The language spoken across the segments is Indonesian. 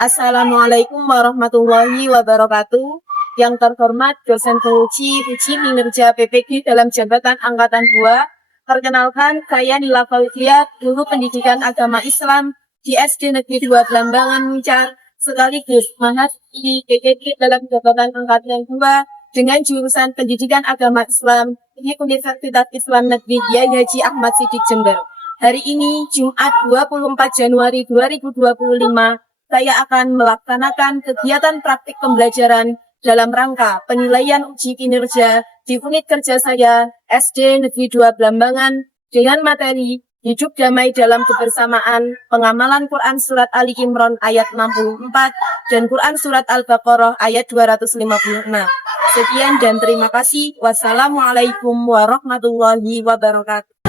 Assalamualaikum warahmatullahi wabarakatuh. Yang terhormat dosen penguji uji kinerja PPG dalam jabatan Angkatan 2. Perkenalkan, saya Nila Fauzia, guru pendidikan agama Islam di SD Negeri 2 Blambangan Muncar, sekaligus mahasiswi PPG dalam jabatan Angkatan 2 dengan jurusan pendidikan agama Islam di Universitas Islam Negeri Kiai Haji Ahmad Siddiq Jember. Hari ini, Jumat 24 Januari 2025, saya akan melaksanakan kegiatan praktik pembelajaran dalam rangka penilaian uji kinerja di unit kerja saya SD Negeri 2 Blambangan dengan materi Hidup Damai dalam Kebersamaan, Pengamalan Quran Surat Ali Imran ayat 64 dan Quran Surat Al-Baqarah ayat 256. Sekian dan terima kasih. Wassalamualaikum warahmatullahi wabarakatuh.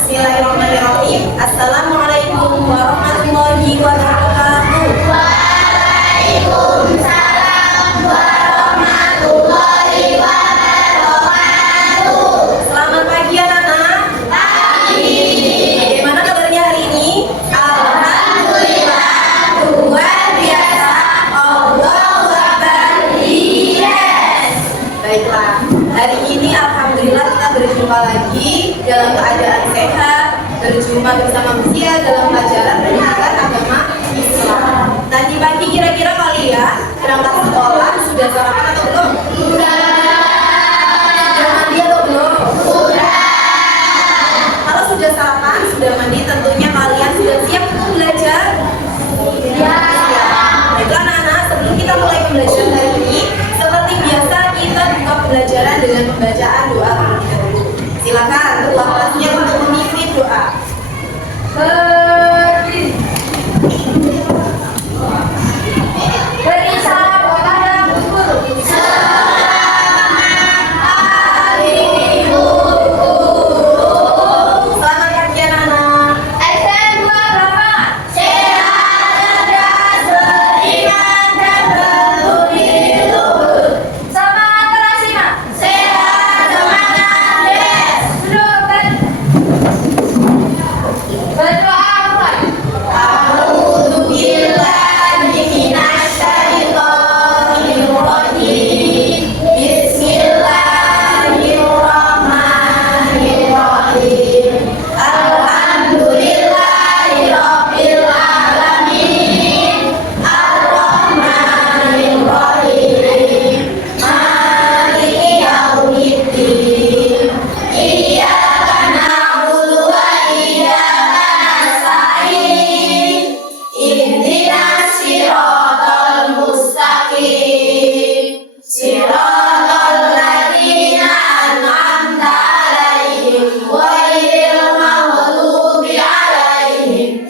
Bismillahirrahmanirrahim. Assalamualaikum warahmatullahi wabarakatuh. Waalaikumsalam warahmatullahi wabarakatuh. Selamat pagi anak-anak. Pagi. Bagaimana kabarnya hari ini? Alhamdulillah, luar biasa. Allahu Akbar. Yes. Baiklah, hari ini alhamdulillah kita berjumpa lagi dalam keadaan sehat, berjumpa bersama Musia dalam pelajaran pendidikan agama Islam. Tadi pagi kira-kira kalian berangkat sekolah sudah sarapan atau belum? Sudah. Sudah mandi atau belum? Sudah. Kalau sudah sarapan, sudah mandi, tentunya kalian sudah siap untuk belajar? Ya. Baiklah anak-anak, sebelum kita mulai pembelajaran hari ini, seperti biasa kita buka pembelajaran dengan pembacaan doa terlebih dahulu. Silakan ketua kelasnya untuk memimpin doa. Beri salam kepada guru. Selamat hari guru. Selamat pagi anak-anak. STM 2 berapa? Sehat, cerdas, beriman, dan berbudi luhur. Semangat kelas 5. Sehat, semangat, yes. Berdoa mulai. A'udzubillahi minasyaitonir rajim. Bismillahirrahmanirrahim. Alhamdulillahirabbil alamin. Arrahmanirrahim. Maliki yaumiddin. Iyyaka na'budu wa iyyaka nasta'in. Ihdinas siratal mustaqim. Siratal ladzina an'amta 'alaihim ghairil maghdubi 'alaihim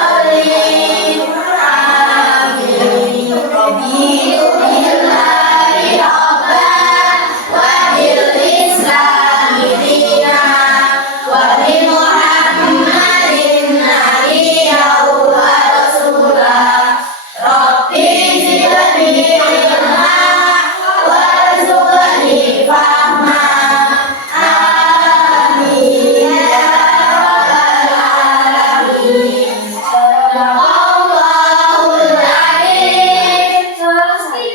waladdallin. Amin. Raditu billahi rabban wa bil islami dinan wa bi Muhammadin nabiyyan wa rasulah. Rabbi zidni ilma warzuqni fahma. Amin ya rabbal alamin. Shadaqallahul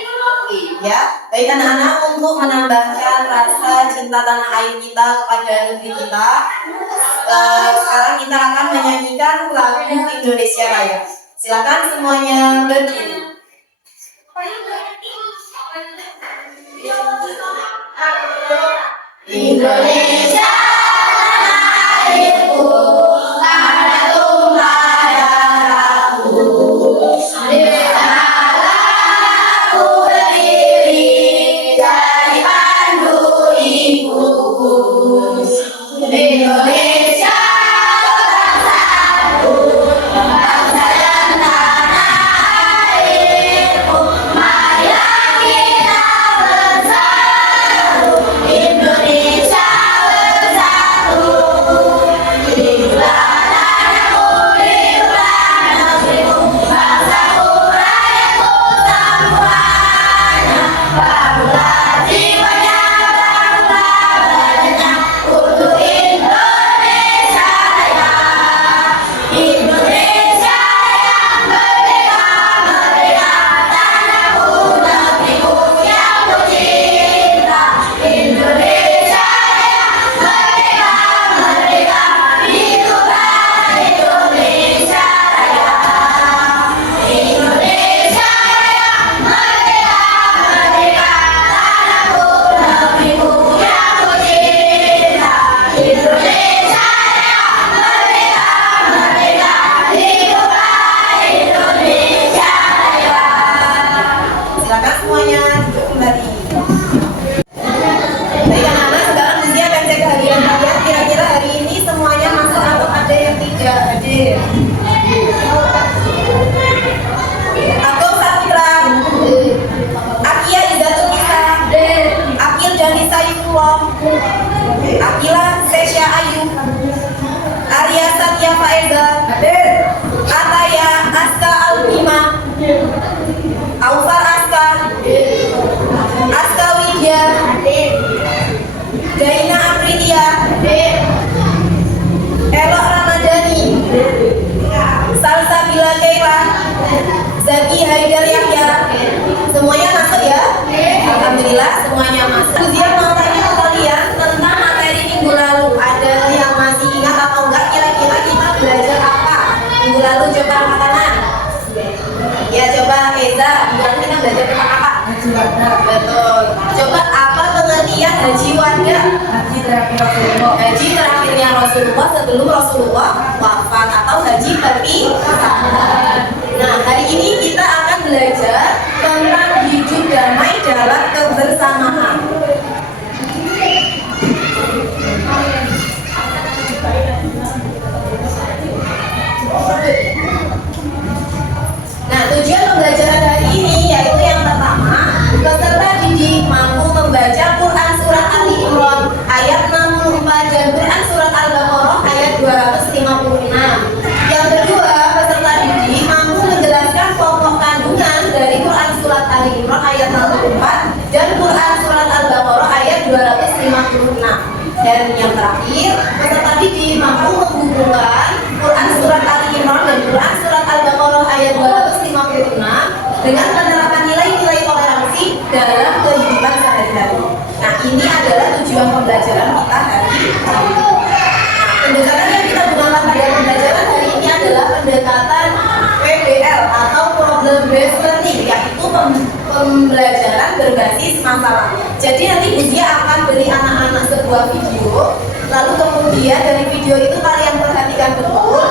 adzim. Ya, baik anak-anak, untuk menambahkan rasa cinta tanah air kita kepada negeri kita, sekarang kita akan menyanyikan lagu Indonesia Raya. Silakan semuanya berdiri. Indonesia tanah airku, tanah tumpah darahku. Di sanalah aku berdiri, jadi pandu ibuku. Indonesia bangsaku, bangsa dan tanah airku. Marilah kita bersatu, Indonesia Akila Sesya Ayu, Arya Satya Faeza, Ataya Aska Albima, Aufar Aska, Aska Widya, Daina Aprilia, Elok Ramadhani, Salsabila Keira, Zaki Haidar Yahya. Semuanya masuk ya? Alhamdulillah semuanya masuk. Ujian mau tanya ke kalian tentang materi minggu lalu. Ada yang masih ingat atau enggak kira-kira kita belajar apa minggu lalu? Coba angkat tangan. Ya coba Eza, bilang kita belajar tentang apa? Haji warga. Betul. Coba apa pengertian haji warga? Haji terakhir Rasulullah. Haji terakhirnya Rasulullah sebelum Rasulullah wafat atau haji perpisahan. Nah, hari ini kita akan belajar tentang hidup damai dalam kebersamaan. Nah, tujuan pembelajaran hari ini yaitu yang pertama, peserta didik mampu membaca Quran Surat Ali Imran ayat 64 dan Quran Surat Al-Baqarah ayat 256. Yang kedua, peserta didik mampu menjelaskan pokok kandungan dari Quran Surat Ali Imran ayat 64 dan Quran Surat Al-Baqarah ayat 256. Dan yang terakhir, peserta didik mampu menghubungkan Quran Surat Ali Imran dan Quran Surat Al-Baqarah ayat 256 dengan penerapan nilai-nilai toleransi dalam kehidupan sehari-hari. Nah, ini adalah tujuan pembelajaran kita hari ini. Pendekatan yang kita gunakan pada pembelajaran hari ini adalah pendekatan PBL atau Problem Based Learning, yaitu pembelajaran berbasis masalah. Jadi nanti Buzia akan beri anak-anak sebuah video, lalu kemudian dari video itu kalian perhatikan betul,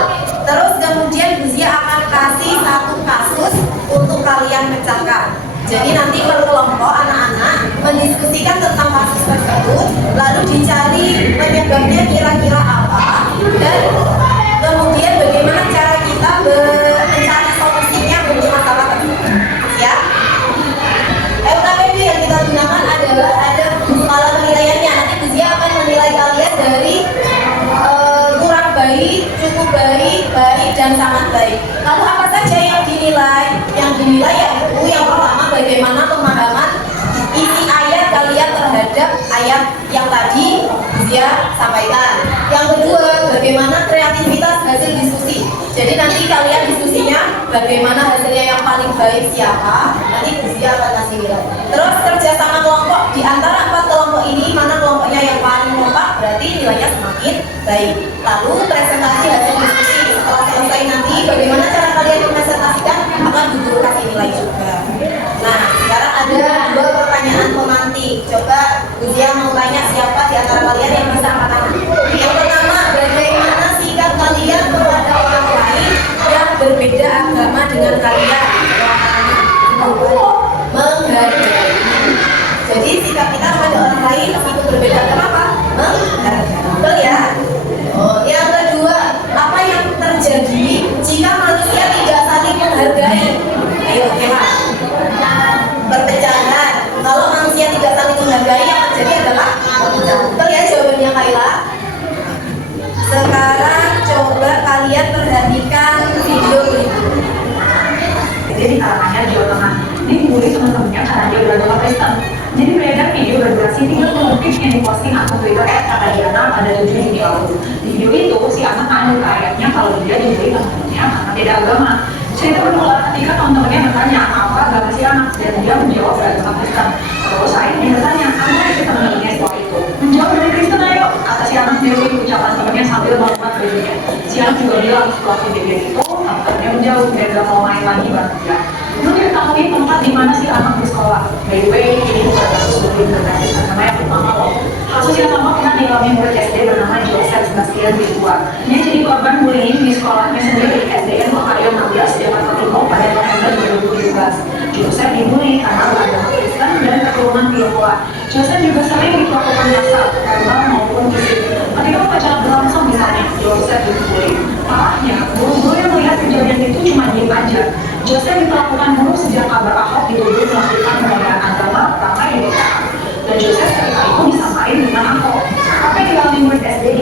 terus kemudian Buzia akan kasih satu kasus untuk kalian pecahkan. Jadi nanti per kelompok anak-anak mendiskusikan tentang kasus tersebut, lalu dicari penyebabnya kira-kira apa, dan kemudian bagaimana cara kita mencari solusinya untuk masalah tersebut. Ya. LKPD yang kita gunakan adalah ada skala penilaiannya. Nanti Buzia akan menilai kalian dari kurang baik, cukup baik, baik, dan sangat baik. Lalu apa saja yang dinilai? Yang dinilai yaitu yang pertama bagaimana pemahaman isi ayat kalian terhadap ayat yang tadi Buzia sampaikan. Yang kedua, bagaimana kreativitas hasil diskusi. Jadi nanti kalian diskusinya bagaimana hasilnya yang paling baik siapa, nanti Buzia akan kasih nilai. Terus kerja sama kelompok, di antara 4 kelompok ini mana kelompoknya yang paling kompak, berarti nilainya semakin baik. Lalu presentasi hasil diskusi, setelah selesai nanti bagaimana cara kalian mempresentasikan akan guru kasih nilai juga. Nah, sekarang ada 2 pertanyaan pemantik. Coba Buzia mau tanya siapa di antara kalian yang bisa angkat tangan. Yang pertama, bagaimana sikap kalian kepada orang lain yang berbeda agama dengan kalian? Menghargai. Jadi sikap kita kepada orang lain meskipun berbeda kenapa? Menghargai. Betul ya? Oh, yang kedua, apa yang terjadi jika manusia tidak saling menghargai? Ayo, Kela. Perpecahan. Kalau manusia tidak saling menghargai, yang terjadi adalah perpecahan. Betul ya jawabannya, Kaila? Sekarang coba kalian perhatikan video berikut. Jadi kalangannya Jawa Tengah. Ini dibully teman-temannya karena dia beragama Kristen. Jadi beredar video berdurasi 30 detik yang diposting akun Twitter @katadiana pada 7 Juni lalu. Di video itu si anak ngadu ke ayahnya kalau dia dibully teman-temannya karena beda agama. Cerita bermula ketika teman-temannya bertanya apa agama si anak dan dia menjawab beragama Kristen. Terus ayahnya bertanya apa itu teman-temannya soal itu. Menjawab dari Kristen ayo, kata si anak dia ucapan temannya sambil melompat videonya. Si anak juga bilang setelah video itu temannya menjauh dan gak mau main lagi bareng dia. Lu diketahui tempat di mana si anak di sekolah. By the way, ini bukan kasus bullying berbasis agama yang pertama loh. Kasus yang sama pernah dialami murid SD bernama Joseph Sebastian Bidua. Dia jadi korban bullying di sekolahnya sendiri di SDN Makario 16 Jakarta Timur pada November 2017. Joseph dibully karena beragama Kristen dan keturunan Tionghoa. Joseph juga sering diperlakukan kasar, verbal maupun fisik. Ketika upacara berlangsung misalnya, Joseph dibully. Parahnya, guru-guru yang melihat kejadian itu cuma diem aja. Joseph diperlakukan buruk sejak kabar Ahok dituduh melakukan penodaan agama pertama di DKI. Dan Joseph ketika itu disampaikan dengan Ahok.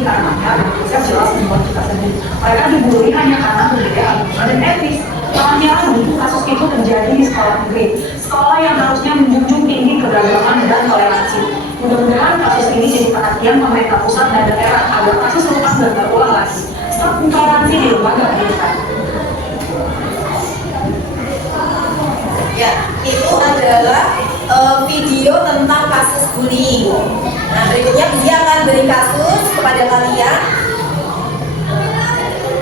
karenanya berproses jelas membuat kita sedih. Mereka dibully hanya karena berbeda agama dan etnis. Malah nyalahnya kasus itu terjadi di sekolah negeri, sekolah yang harusnya menjunjung tinggi keberagaman dan toleransi. Mudah-mudahan kasus ini jadi perhatian pemerintah pusat dan daerah agar kasus serupa tidak terulang lagi. Stop intoleransi di lembaga pendidikan. Ya, itu adalah video tentang kasus bullying. Nah, berikutnya dia akan beri kasus kepada kalian,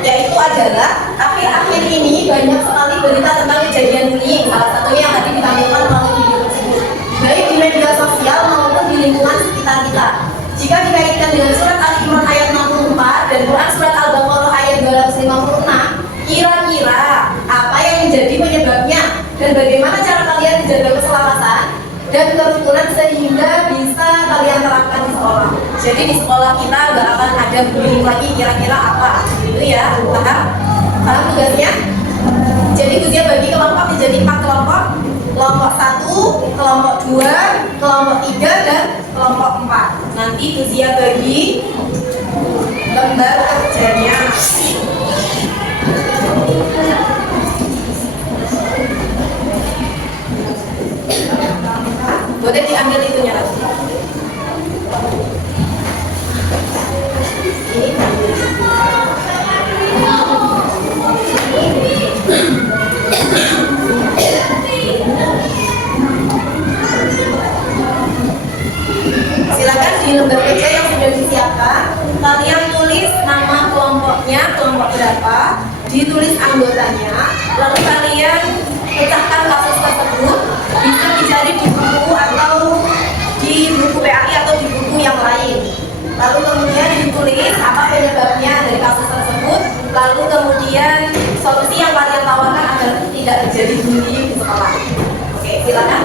yaitu adalah akhir-akhir ini banyak sekali berita tentang kejadian bullying. Salah satunya yang tadi ditampilkan melalui video tersebut, baik di media sosial maupun di lingkungan sekitar kita. Jika dikaitkan dengan surat Al-Imran ayat 64 dan Quran surat Al-Baqarah ayat 256, kira-kira apa yang menjadi penyebabnya dan bagaimana cara kalian menjaga keselamatan dan kerukunan sehingga bisa kalian terapkan di sekolah. Jadi di sekolah kita nggak akan ada bullying lagi, kira-kira apa? Gitu ya, paham? Paham tugasnya? Jadi usia bagi kelompok menjadi 4 kelompok. Kelompok 1, kelompok 2, kelompok 3, dan kelompok 4. Nanti usia bagi lembar kerjanya. Boleh diambil itunya lagi. Silakan di lembar kerja yang sudah disiapkan, kalian tulis nama kelompoknya, kelompok berapa, ditulis anggotanya, lalu kalian pecahkan kasus tersebut. Bisa dicari di buku atau di buku PAI atau di buku yang lain. Lalu kemudian ditulis apa penyebabnya dari kasus tersebut, lalu kemudian solusi yang kalian tawarkan agar tidak terjadi bullying di sekolah. Oke, silakan.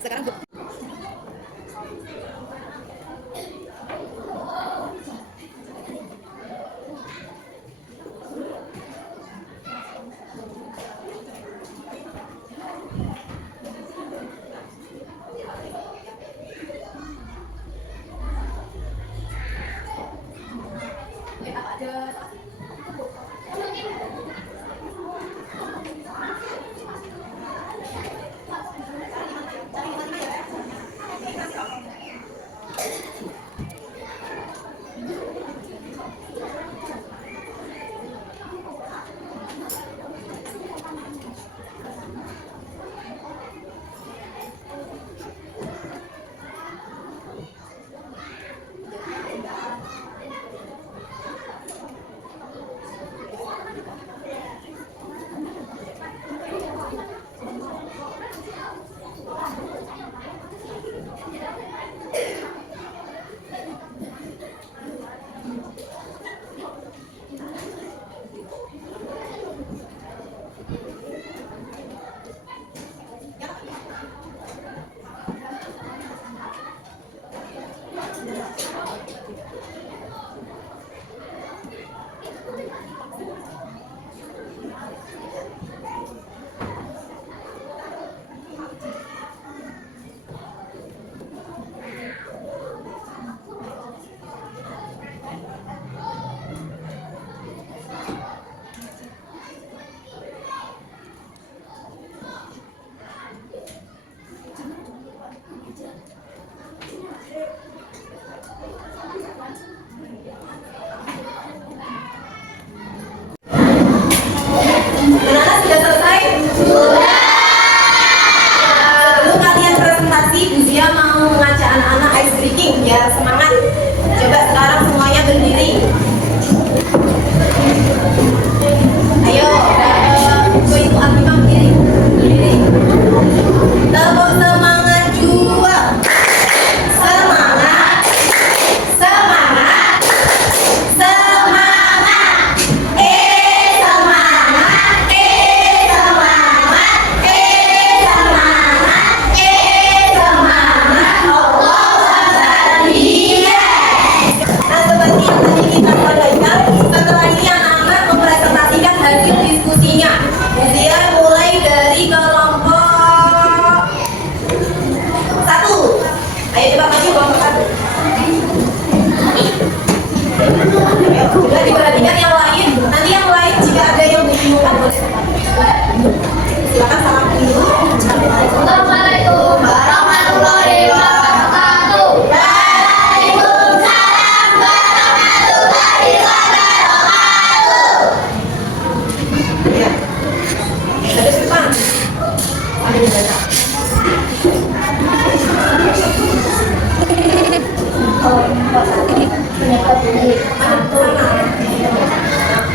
Sekarang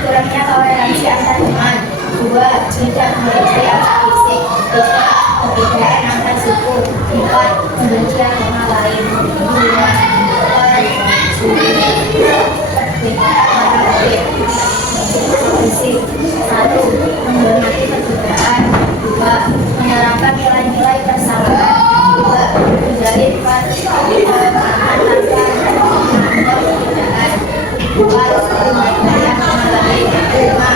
kurangnya toleransi antar teman. 2. Tidak menghargai antar fisik. 3. Perbedaan antar suku. 4. Membenci agama lain. 5. Perbedaan antar lain. Fisik. 1. Menghormati perbedaan. 2. Menerapkan nilai-nilai persamaan. 2. Menjalin perbedaan tanpa menganggap perbedaan. 4. Menghargai agama lain. 5.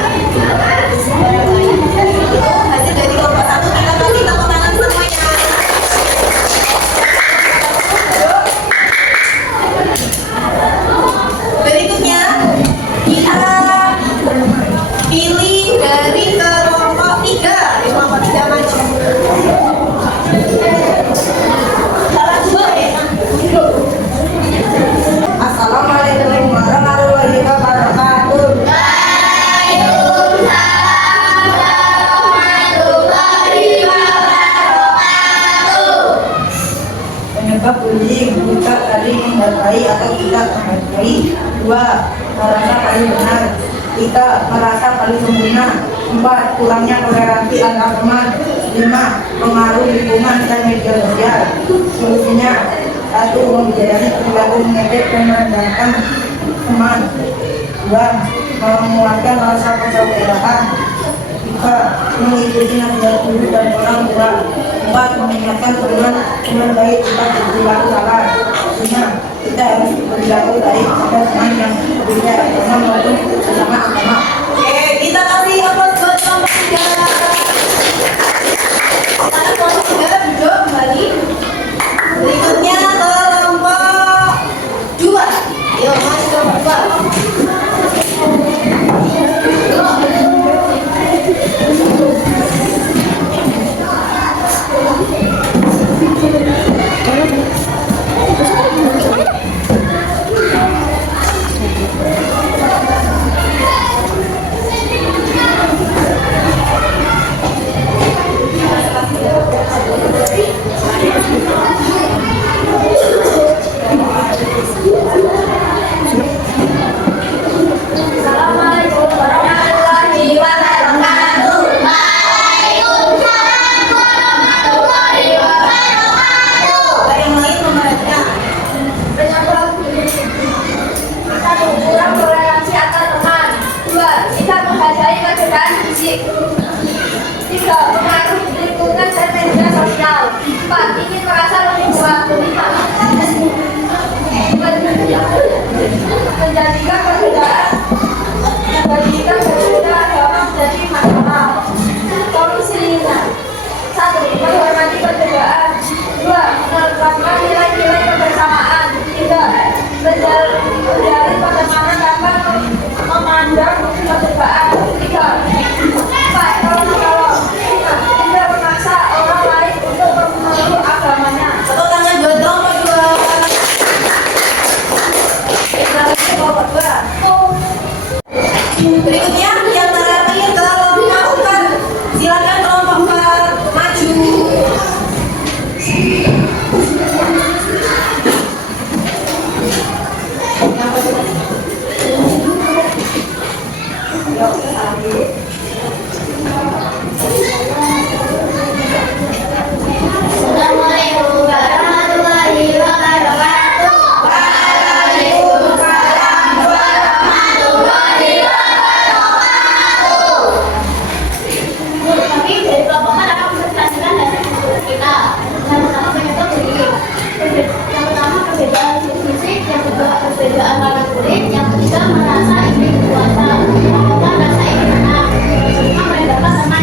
Itu hasil dari kelompok 1. Kita kasih tepuk tangan semuanya. 2. Merasa paling benar. 3. Merasa paling sempurna. 4. Kurangnya toleransi antar teman. 5. Pengaruh lingkungan dan media sosial. Solusinya: 1. Membiayai perilaku mengejek dan merendahkan teman. 2. Menguatkan rasa persaudaraan. 3. Mengikuti nasihat guru dan orang tua. 4. Mengingatkan teman baik jika berperilaku salah. 5. Kita harus berperilaku baik pada teman yang berbeda agama maupun sesama agama. Oke, kita kasih aplaus buat kelompok 3. Sekarang kelompok 3 duduk kembali. Berikutnya kelompok 2. Yuk, masuk kelompok 4. Ingin merasa lebih kuat. 5. Menjadikan perbedaan agama menjadi masalah. Solusinya: 1. Menghormati perbedaan. 2. Menerapkan nilai-nilai kebersamaan. 3. Menjalin pertemanan tanpa memandang perbedaan. 4. Kalau 5. Tidak memaksa orang lain untuk memeluk agamanya. Tepuk tangan buat kelompok 2. Kita kasih kelompok 2. Berikutnya yang terakhir kelompok 4. Silakan kelompok 4 maju. Assalamualaikum warahmatullahi wabarakatuh. Waalaikumsalam warahmatullahi wabarakatuh. Kami dari kelompok akan mempresentasikan hasil diskusi kita. Yang pertama penyebab jadi yang pertama perbedaan fisik, yang kedua perbedaan warna kulit, yang ketiga merasa ingin berkuasa, yang keempat rasa ingin menang, yang kelima merendahkan teman.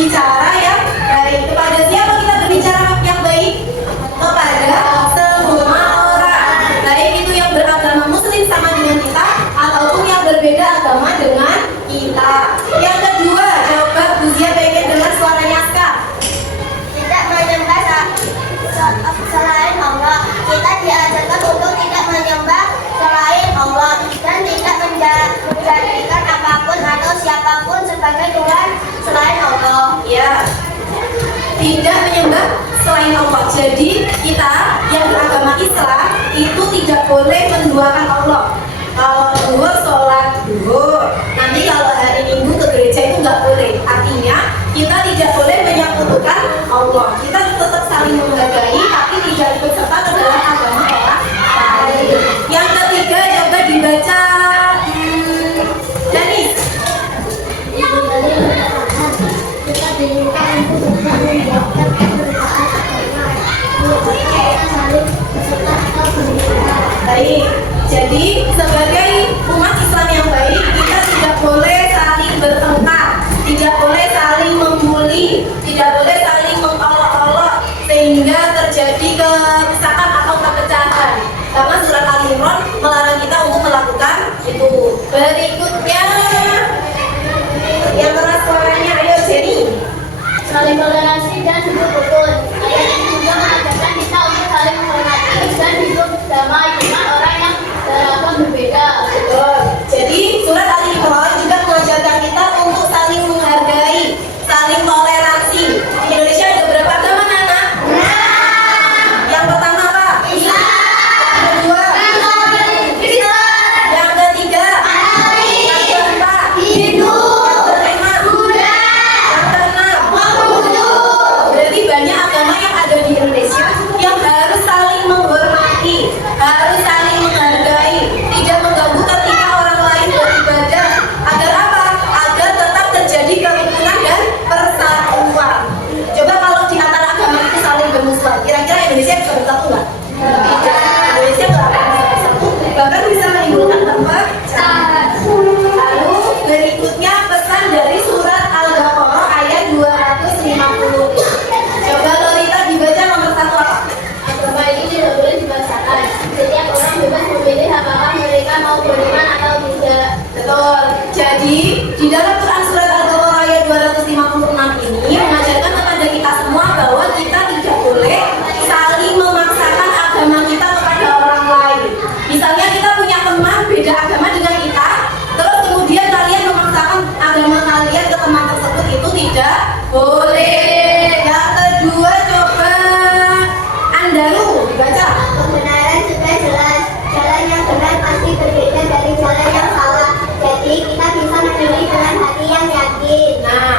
berbicara yang baik. Kepada siapa kita berbicara yang baik? Kepada semua orang. Baik itu yang beragama Muslim sama dengan kita ataupun yang berbeda agama dengan kita. Yang kedua, coba Buzia pengen dengar suaranya Aska. Tidak menyembah selain Allah. Kita diajarkan untuk tidak menyembah selain Allah dan tidak menjadikan apapun atau siapapun sebagai Tuhan selain Allah. Ya, tidak menyembah selain Allah. Jadi kita yang beragama Islam itu tidak boleh menduakan Allah. Kalau duhur sholat duhur, nanti kalau hari Minggu ke gereja itu nggak boleh. Artinya kita tidak boleh menyekutukan Allah. Kita tetap saling menghargai, tapi tidak ikut serta ke dalam agama orang lain. Yang ketiga coba dibaca, Danis. Kita diminta untuk menjawabkan perbedaan agama. Baik, jadi sebagai umat Islam yang baik, kita tidak boleh saling bertengkar, tidak boleh saling membuli, tidak boleh saling mengolok-olok sehingga terjadi kerusakan atau perpecahan. Karena surat Al-Imran melarang kita untuk melakukan itu. Berikutnya, yang keras suaranya, ayo Jenny. Saling toleransi dan hidup rukun. Ayat ini juga mengajarkan kita untuk saling menghormati dan hidup damai dengan orang yang beragam berbeda. Betul. Jadi surat Al-Imran juga mengajarkan kita untuk saling menghargai, saling toleransi. Di Indonesia ada berapa agama, Nana? Yang pertama apa? Islam. Yang kedua? Yang ketiga? Yang keempat? Hindu. Yang kelima? Buddha. Yang keenam? Konghucu. Berarti banyak agama yang ada di Indonesia yang harus saling menghormati, harus saling menghargai, tidak mengganggu ketika orang lain beribadah. Agar apa? Agar tetap terjadi kerukunan dan persatuan. Coba kalau di antara agama itu saling bermusuhan, kira-kira Indonesia bisa bersatu nggak? Tidak. Indonesia nggak akan bisa bersatu, bahkan bisa menimbulkan perpecahan. Lalu berikutnya pesan dari surat Al-Baqarah ayat 250. Coba Lolita dibaca nomor 1 apa? Agama ini tidak boleh dibangsakan. Setiap orang bebas memilih apakah mereka mau beriman atau tidak. Betul. Jadi di dalam Quran surat Al-Baqarah ayat 256 ini mengajarkan kepada kita semua bahwa kita tidak boleh saling memaksakan agama kita kepada orang lain. Misalnya kita punya teman beda agama dengan kita, terus kemudian kalian memaksakan agama kalian ke teman tersebut, itu tidak boleh. Yang kedua coba Andalu dibaca. Kebenaran sudah jelas. Jalan yang benar pasti berbeda dari jalan yang salah. Jadi kita bisa memilih dengan hati yang yakin. Nah,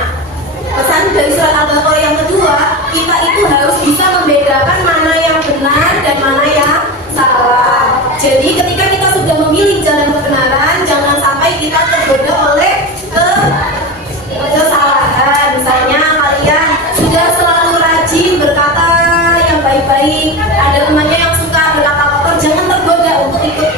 pesan dari surat Al-Baqarah yang kedua, kita itu harus bisa membedakan mana yang benar dan mana yang salah. Jadi ketika kita sudah memilih jalan kebenaran, jangan sampai kita tergoda oleh kesalahan. Misalnya kalian sudah selalu rajin berkata yang baik-baik, ada temannya yang suka berkata kotor, jangan tergoda untuk ikut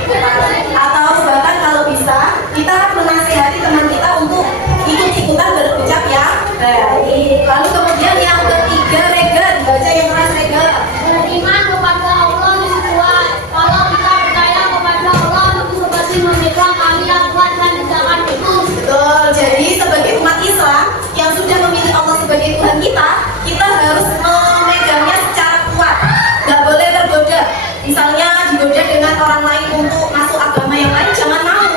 atau bahkan kalau bisa kita menasihati teman kita untuk ikut-ikutan berucap ya baik. Lalu kemudian yang ketiga, Rega dibaca yang keras, Rega. Beriman kepada Allah itu kuat. Kalau kita percaya kepada Allah itu seperti memegang kami yang kuat dan tegakkan itu. Betul. Jadi sebagai umat Islam yang sudah memilih Allah sebagai Tuhan kita, kita harus memegangnya secara kuat. Gak boleh tergoda. Misalnya digoda dengan orang lain untuk masuk agama yang lain, jangan mau.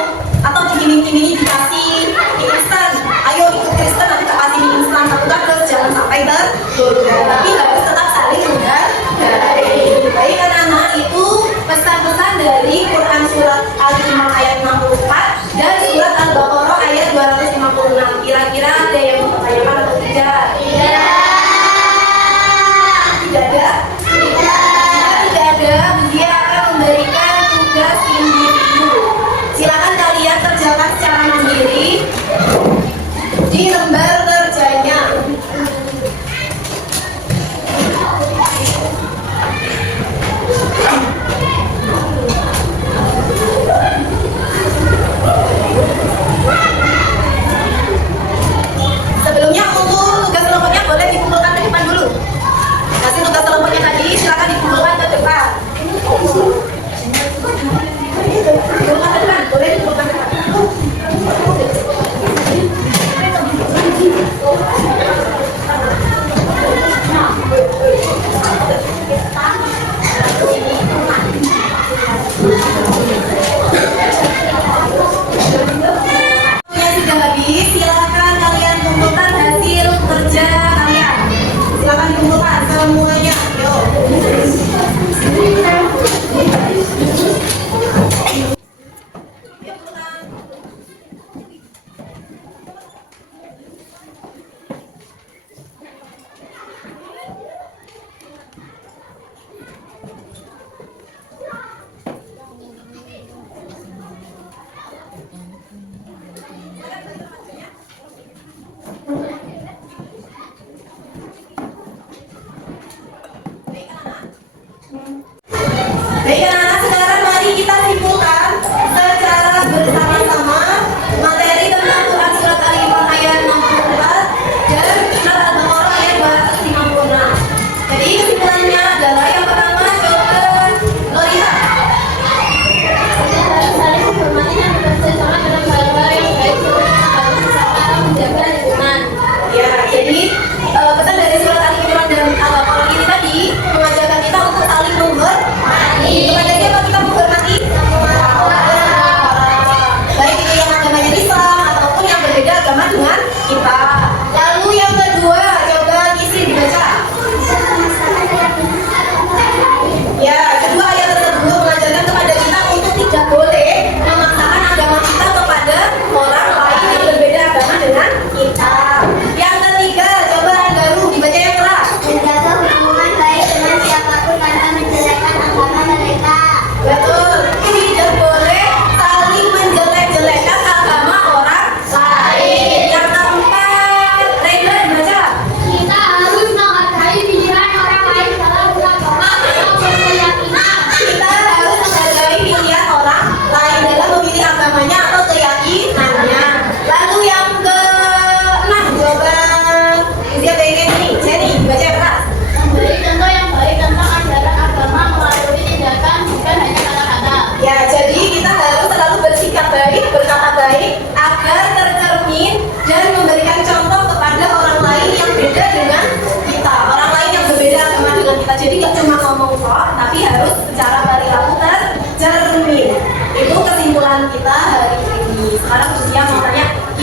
Atau diiming-imingi dikasih mie instan. Ayo ikut Kristen, nanti tak kasih mie instan satu kardus. Jangan sampai tergoda. Tapi harus tetap saling menghargai. Baik anak-anak, itu pesan-pesan dari Quran surat Al-Imran ayat 64 dan surat Al-Baqarah ayat 256. Kira-kira ada yang mau bertanyakan atau tidak? Tidak ada? Tidak ada. Dia akan memberikan tugas individu. Silakan kalian kerjakan secara mandiri di lembar kerjanya. Sebelumnya untuk tugas lembar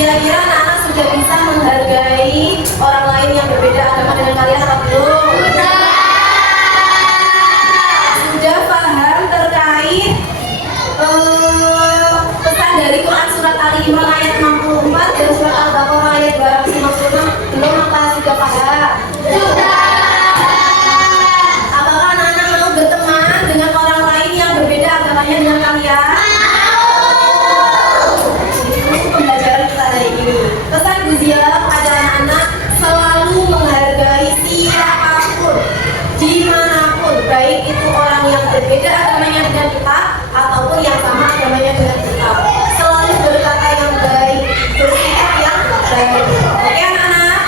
Kira-kira anak-anak sudah bisa menghargai orang lain yang berbeda agama dengan kalian atau belum? Sudah paham terkait pesan dari Quran surat Ali Imran ayat 64 dan surat Al-Baqarah ayat 256? Belum apa sudah paham? Apakah anak-anak mau berteman dengan orang lain yang berbeda agamanya dengan kalian? Pembelajaran kita hari ini. Pesan Guzia pada anak-anak selalu menghargai siapapun, dimanapun, baik itu orang yang berbeda agamanya dengan kita ataupun yang sama agamanya dengan kita. Selalu berkata yang baik, bersikap yang baik. Oke anak-anak?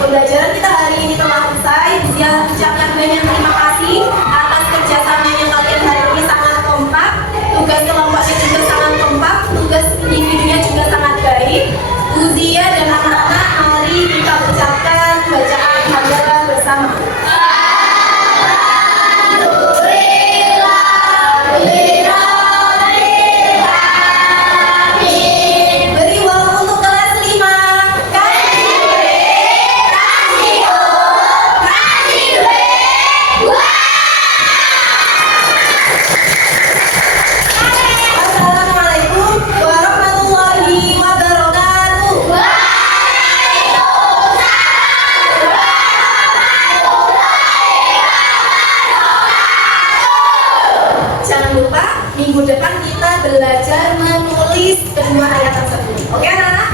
Pembelajaran kita hari ini telah selesai. Guzia ucapkan banyak terima kasih atas kerjasamanya kalian hari ini sangat kompak. Tugas kelompoknya juga sangat kompak, tugas individunya juga sangat baik. Guzia dan anak-anak, mari kita ucapkan bacaan hamdalah bersama. Beri waktu untuk kelas 5. Assalamualaikum warahmatullahi wabarakatuh. Jangan lupa minggu depan kita belajar menulis kedua ayat tersebut. Oke anak?